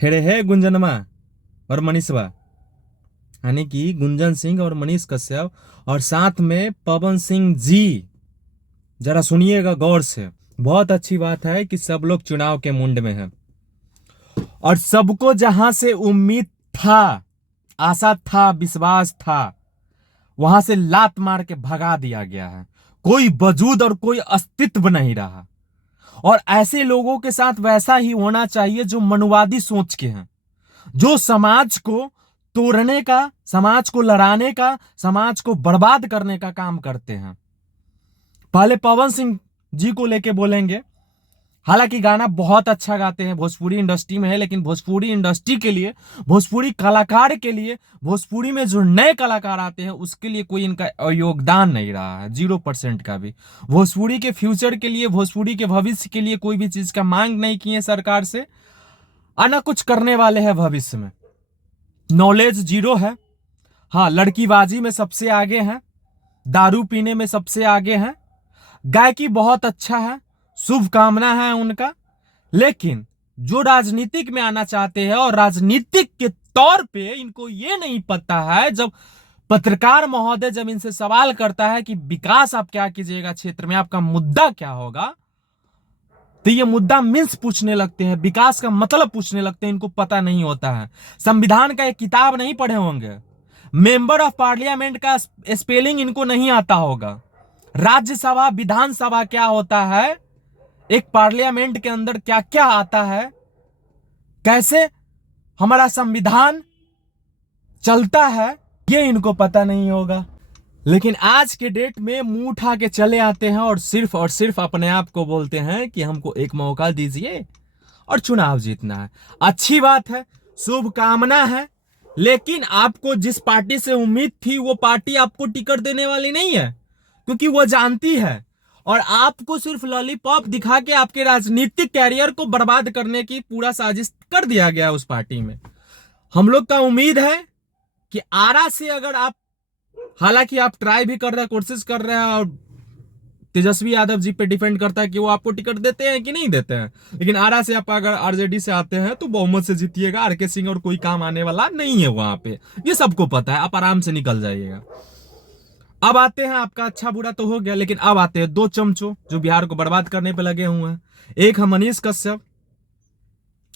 हेरे है गुंजनमा और मनीषवा, यानी कि गुंजन सिंह और मनीष कश्यप, और साथ में पवन सिंह जी। जरा सुनिएगा गौर से। बहुत अच्छी बात है कि सब लोग चुनाव के मुंड में हैं और सबको जहां से उम्मीद था, आशा था, विश्वास था, वहां से लात मार के भगा दिया गया है। कोई वजूद और कोई अस्तित्व नहीं रहा। और ऐसे लोगों के साथ वैसा ही होना चाहिए जो मनुवादी सोच के हैं, जो समाज को तोड़ने का, समाज को लड़ाने का, समाज को बर्बाद करने का काम करते हैं। पहले पवन सिंह जी को लेके बोलेंगे। हालांकि गाना बहुत अच्छा गाते हैं, भोजपुरी इंडस्ट्री में है, लेकिन भोजपुरी इंडस्ट्री के लिए, भोजपुरी कलाकार के लिए, भोजपुरी में जो नए कलाकार आते हैं उसके लिए कोई इनका योगदान नहीं रहा है, 0% का भी। भोजपुरी के फ्यूचर के लिए, भोजपुरी के भविष्य के लिए कोई भी चीज का मांग नहीं किए सरकार से, और ना कुछ करने वाले हैं भविष्य में। नॉलेज 0 है। हाँ, लड़कीबाजी में सबसे आगे हैं, दारू पीने में सबसे आगे हैं, गायकी बहुत अच्छा है, शुभकामना है उनका। लेकिन जो राजनीतिक में आना चाहते हैं, और राजनीतिक के तौर पे इनको ये नहीं पता है, जब पत्रकार महोदय जब इनसे सवाल करता है कि विकास आप क्या कीजिएगा क्षेत्र में, आपका मुद्दा क्या होगा, तो ये मुद्दा मीन्स पूछने लगते हैं, विकास का मतलब पूछने लगते हैं। इनको पता नहीं होता है। संविधान का एक किताब नहीं पढ़े होंगे, मेंबर ऑफ पार्लियामेंट का स्पेलिंग इनको नहीं आता होगा, राज्यसभा विधानसभा क्या होता है, एक पार्लियामेंट के अंदर क्या क्या आता है, कैसे हमारा संविधान चलता है, ये इनको पता नहीं होगा। लेकिन आज के डेट में मुंह उठा के चले आते हैं और सिर्फ अपने आप को बोलते हैं कि हमको एक मौका दीजिए और चुनाव जीतना है। अच्छी बात है, शुभकामना है, लेकिन आपको जिस पार्टी से उम्मीद थी वो पार्टी आपको टिकट देने वाली नहीं है, क्योंकि वो जानती है, और आपको सिर्फ लॉलीपॉप दिखा के आपके राजनीतिक कैरियर को बर्बाद करने की पूरा साजिश कर दिया गया उस पार्टी में। हम लोग का उम्मीद है कि आरा से अगर आप, हालांकि आप ट्राई भी कर रहे हैं, कोशिश कर रहे हैं, और तेजस्वी यादव जी पे डिपेंड करता है कि वो आपको टिकट देते हैं कि नहीं देते हैं, लेकिन आरा से आप अगर आरजेडी से आते हैं तो बहुमत से जीतिएगा। आरके सिंह और कोई काम आने वाला नहीं है वहां पे, ये सबको पता है, आप आराम से निकल जाइएगा। अब आते हैं, आपका अच्छा बुरा तो हो गया, लेकिन अब आते हैं 2 चमचों जो बिहार को बर्बाद करने पे लगे हुए हैं। एक है मनीष कश्यप,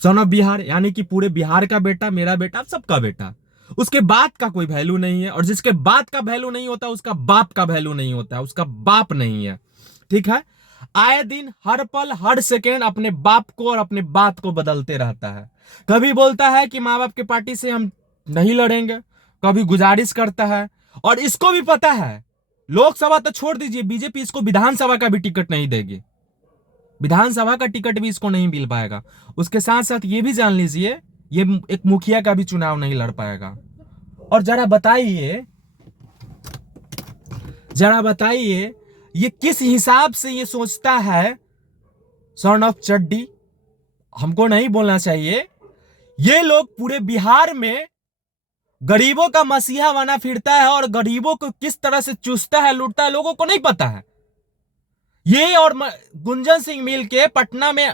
सन ऑफ बिहार, यानी कि पूरे बिहार का बेटा, मेरा बेटा, सबका बेटा। उसके बाद का कोई वैल्यू नहीं है, और जिसके बाद का वैल्यू नहीं होता उसका बाप का वैल्यू नहीं होता, उसका बाप नहीं है। ठीक है। आए दिन, हर पल, हर सेकेंड अपने बाप को और अपने बात को बदलते रहता है। कभी बोलता है कि माँ बाप के पार्टी से हम नहीं लड़ेंगे, कभी गुजारिश करता है, और इसको भी पता है लोकसभा तो छोड़ दीजिए, बीजेपी इसको विधानसभा का भी टिकट नहीं देगी, विधानसभा का टिकट भी इसको नहीं मिल पाएगा। उसके साथ साथ ये भी जान लीजिए, ये एक मुखिया का भी चुनाव नहीं लड़ पाएगा। और जरा बताइए ये किस हिसाब से ये सोचता है, सन ऑफ चड्डी, हमको नहीं बोलना चाहिए। ये लोग पूरे बिहार में गरीबों का मसीहा बना फिरता है, और गरीबों को किस तरह से चूसता है, लूटता है, लोगों को नहीं पता है। ये और गुंजन सिंह मिल के पटना में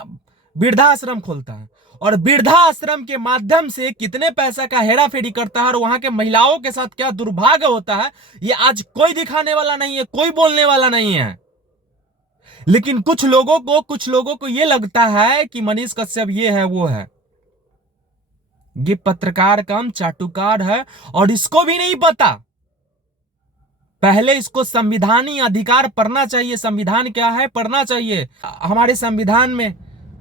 वृद्धाश्रम खोलता है, और वृद्धाश्रम के माध्यम से कितने पैसा का हेरा फेरी करता है, और वहां के महिलाओं के साथ क्या दुर्भाग्य होता है, ये आज कोई दिखाने वाला नहीं है, कोई बोलने वाला नहीं है। लेकिन कुछ लोगों को ये लगता है कि मनीष कश्यप ये है वो है, ये पत्रकार कम चाटुकार है, और इसको भी नहीं पता। पहले इसको संविधानी अधिकार पढ़ना चाहिए, संविधान क्या है पढ़ना चाहिए। हमारे संविधान में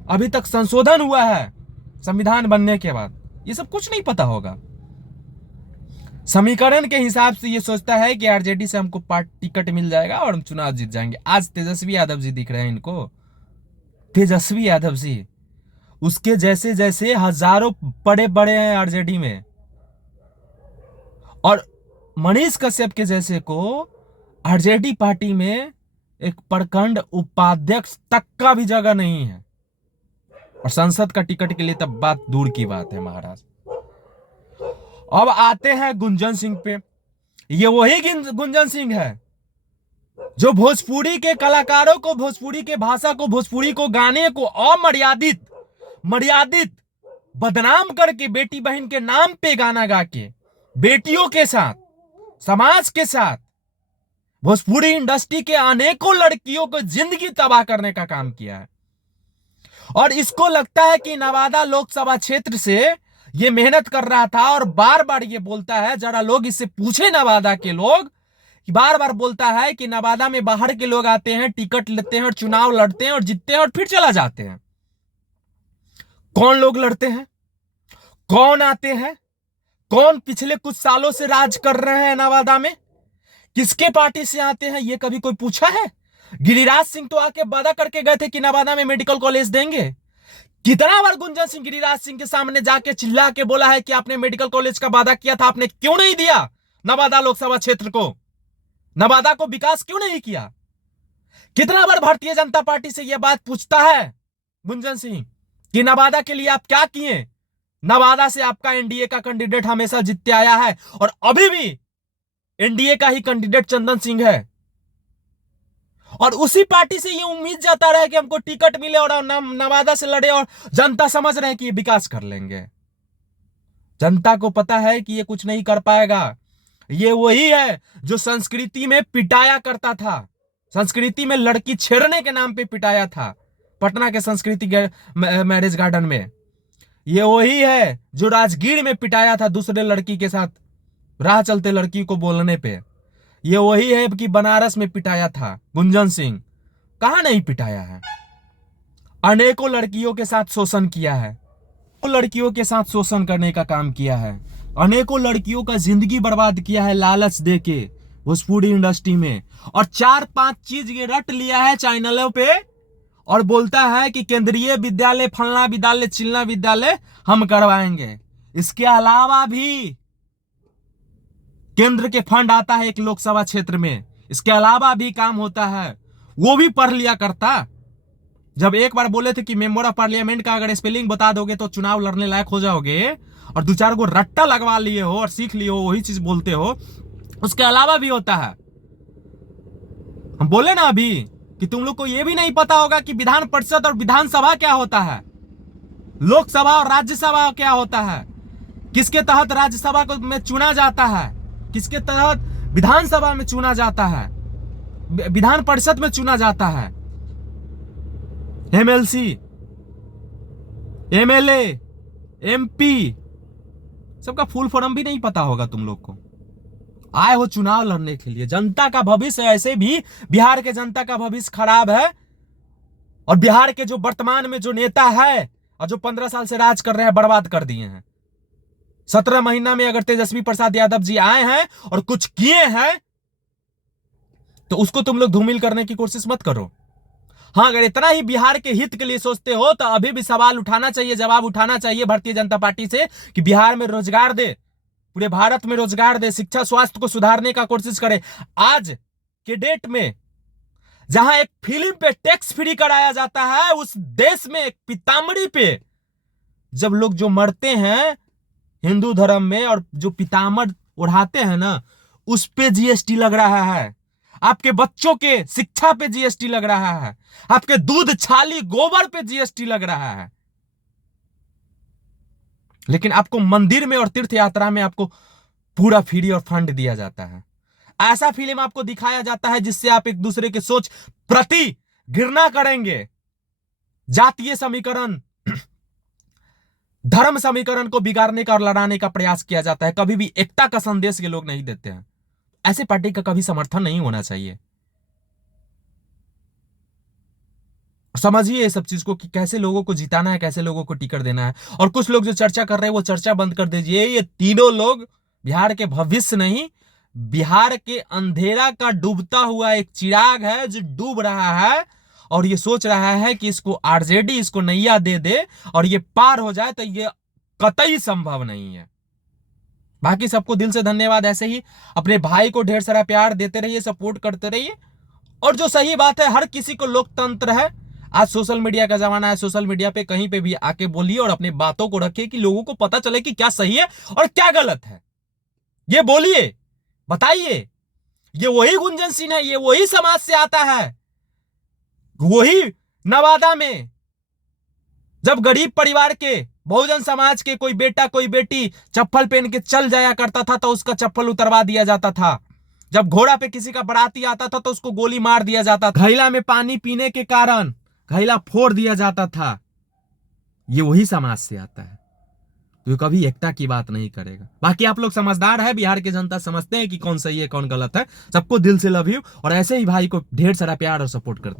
अभी तक संशोधन हुआ है, संविधान बनने के बाद ये सब कुछ नहीं पता होगा। समीकरण के हिसाब से ये सोचता है कि आरजेडी से हमको टिकट मिल जाएगा और हम चुनाव जीत जाएंगे। आज तेजस्वी यादव जी दिख रहे हैं इनको, तेजस्वी यादव जी, उसके जैसे जैसे हजारों पड़े बड़े हैं आरजेडी में, और मनीष कश्यप के जैसे को आरजेडी पार्टी में एक प्रखंड उपाध्यक्ष तक का भी जगह नहीं है, और संसद का टिकट के लिए तब बात दूर की बात है महाराज। अब आते हैं गुंजन सिंह पे। ये वही गुंजन सिंह है जो भोजपुरी के कलाकारों को, भोजपुरी के भाषा को, भोजपुरी को गाने को अमर्यादित बदनाम करके बेटी बहन के नाम पे गाना गा के बेटियों के साथ, समाज के साथ, भोजपुरी इंडस्ट्री के अनेकों लड़कियों को जिंदगी तबाह करने का काम किया है। और इसको लगता है कि नवादा लोकसभा क्षेत्र से ये मेहनत कर रहा था और बार बार ये बोलता है, जरा लोग इससे पूछे नवादा के लोग, बार बार बोलता है कि नवादा में बाहर के लोग आते हैं, टिकट लेते हैं और चुनाव लड़ते हैं और जीतते हैं और फिर चला जाते हैं। कौन लोग लड़ते हैं, कौन आते हैं, कौन पिछले कुछ सालों से राज कर रहे हैं नवादा में, किसके पार्टी से आते हैं, ये कभी कोई पूछा है? गिरिराज सिंह तो आके वादा करके गए थे कि नवादा में मेडिकल कॉलेज देंगे। कितना बार गुंजन सिंह गिरिराज सिंह के सामने जाके चिल्ला के बोला है कि आपने मेडिकल कॉलेज का वादा किया था, आपने क्यों नहीं दिया नवादा लोकसभा क्षेत्र को, नवादा को विकास क्यों नहीं किया? कितना बार भारतीय जनता पार्टी से यह बात पूछता है गुंजन सिंह कि नवादा के लिए आप क्या किए? नवादा से आपका एनडीए का कैंडिडेट हमेशा जीतते आया है और अभी भी एनडीए का ही कैंडिडेट चंदन सिंह है। और उसी पार्टी से ये उम्मीद जाता रहे कि हमको टिकट मिले और नवादा से लड़े और जनता समझ रहे हैं कि ये विकास कर लेंगे। जनता को पता है कि ये कुछ नहीं कर पाएगा। ये वही है जो संस्कृति में पिटाया करता था, संस्कृति में लड़की छेड़ने के नाम पे पिटाया था पटना के संस्कृति मैरिज गार्डन में। ये वही है जो राजगीर में पिटाया था दूसरे लड़की के साथ राह चलते लड़की को बोलने पे। ये वही है कि बनारस में पिटाया था गुंजन सिंह। कहां नहीं पिटाया है? अनेकों लड़कियों के साथ शोषण किया है, लड़कियों के साथ शोषण करने का काम किया है, अनेकों लड़कियों का जिंदगी बर्बाद किया है लालच देके भोजपुरी इंडस्ट्री में। और 4-5 चीज ये रट लिया है चैनलों पे और बोलता है कि केंद्रीय विद्यालय, फलना विद्यालय, चिलना विद्यालय हम करवाएंगे। इसके अलावा भी केंद्र के फंड आता है एक लोकसभा क्षेत्र में, इसके अलावा भी काम होता है। वो भी पढ़ लिया करता। जब एक बार बोले थे कि मेंबर ऑफ पार्लियामेंट का अगर स्पेलिंग बता दोगे तो चुनाव लड़ने लायक हो जाओगे, और 2-4 को रट्टा लगवा लिए हो और सीख लिए हो, वही चीज बोलते हो। उसके अलावा भी होता है। हम बोले ना अभी कि तुम लोग को यह भी नहीं पता होगा कि विधान परिषद और विधानसभा क्या होता है, लोकसभा और राज्यसभा क्या होता है, किसके तहत राज्यसभा को में चुना जाता है, किसके तहत विधानसभा में चुना जाता है, विधान परिषद में चुना जाता है, एमएलसी, एमएलए, एमपी, सबका फुल फॉर्म भी नहीं पता होगा तुम लोग को। आए हो चुनाव लड़ने के लिए। जनता का भविष्य, ऐसे भी बिहार के जनता का भविष्य खराब है। और बिहार के जो वर्तमान में जो नेता है और जो 15 साल से राज कर रहे हैं, बर्बाद कर दिए हैं। 17 महीना में अगर तेजस्वी प्रसाद यादव जी आए हैं और कुछ किए हैं तो उसको तुम लोग धूमिल करने की कोशिश मत करो। हाँ, अगर इतना ही बिहार के हित के लिए सोचते हो तो अभी भी सवाल उठाना चाहिए, जवाब उठाना चाहिए भारतीय जनता पार्टी से कि बिहार में रोजगार दे, पूरे भारत में रोजगार दे, शिक्षा स्वास्थ्य को सुधारने का कोशिश करे। आज के डेट में जहां एक फिल्म पे टैक्स फ्री कराया जाता है, उस देश में एक पीताम्बरी पे जब लोग जो मरते हैं हिंदू धर्म में और जो पीताम्बर उड़ाते हैं ना, उस पे जीएसटी लग रहा है। आपके बच्चों के शिक्षा पे जीएसटी लग रहा है, आपके दूध, छाली, गोबर पे जीएसटी लग रहा है। लेकिन आपको मंदिर में और तीर्थ यात्रा में आपको पूरा फ्री और फंड दिया जाता है। ऐसा फिल्म आपको दिखाया जाता है जिससे आप एक दूसरे के सोच प्रति घृणा करेंगे। जातीय समीकरण, धर्म समीकरण को बिगाड़ने का और लड़ाने का प्रयास किया जाता है। कभी भी एकता का संदेश ये लोग नहीं देते हैं। ऐसे पार्टी का कभी समर्थन नहीं होना चाहिए। समझिए ये सब चीज को कि कैसे लोगों को जिताना है, कैसे लोगों को टिकट देना है। और कुछ लोग जो चर्चा कर रहे हैं वो चर्चा बंद कर दीजिए। ये तीनों लोग बिहार के भविष्य नहीं, बिहार के अंधेरा का डूबता हुआ एक चिराग है जो डूब रहा है और ये सोच रहा है कि इसको आरजेडी इसको नैया दे दे और ये पार हो जाए, तो ये कतई संभव नहीं है। बाकी सबको दिल से धन्यवाद। ऐसे ही अपने भाई को ढेर सारा प्यार देते रहिए, सपोर्ट करते रहिए। और जो सही बात है, हर किसी को लोकतंत्र है। आज सोशल मीडिया का जमाना है, सोशल मीडिया पे कहीं पे भी आके बोलिए और अपनी बातों को रखिए कि लोगों को पता चले कि क्या सही है और क्या गलत है। ये बोलिए, बताइए। ये वही गुंजन सिंह है, ये वही समाज से आता है, वही नवादा में जब गरीब परिवार के बहुजन समाज के कोई बेटा कोई बेटी चप्पल पहन के चल जाया करता था तो उसका चप्पल उतरवा दिया जाता था। जब घोड़ा पे किसी का बाराती आता था तो उसको गोली मार दिया जाता था। घैला में पानी पीने के कारण घैला फोड़ दिया जाता था। ये वही समाज से आता है, तो कभी एकता की बात नहीं करेगा। बाकी आप लोग समझदार है, बिहार की जनता समझते हैं कि कौन सही है कौन गलत है। सबको दिल से लव यू, और ऐसे ही भाई को ढेर सारा प्यार और सपोर्ट करते हैं।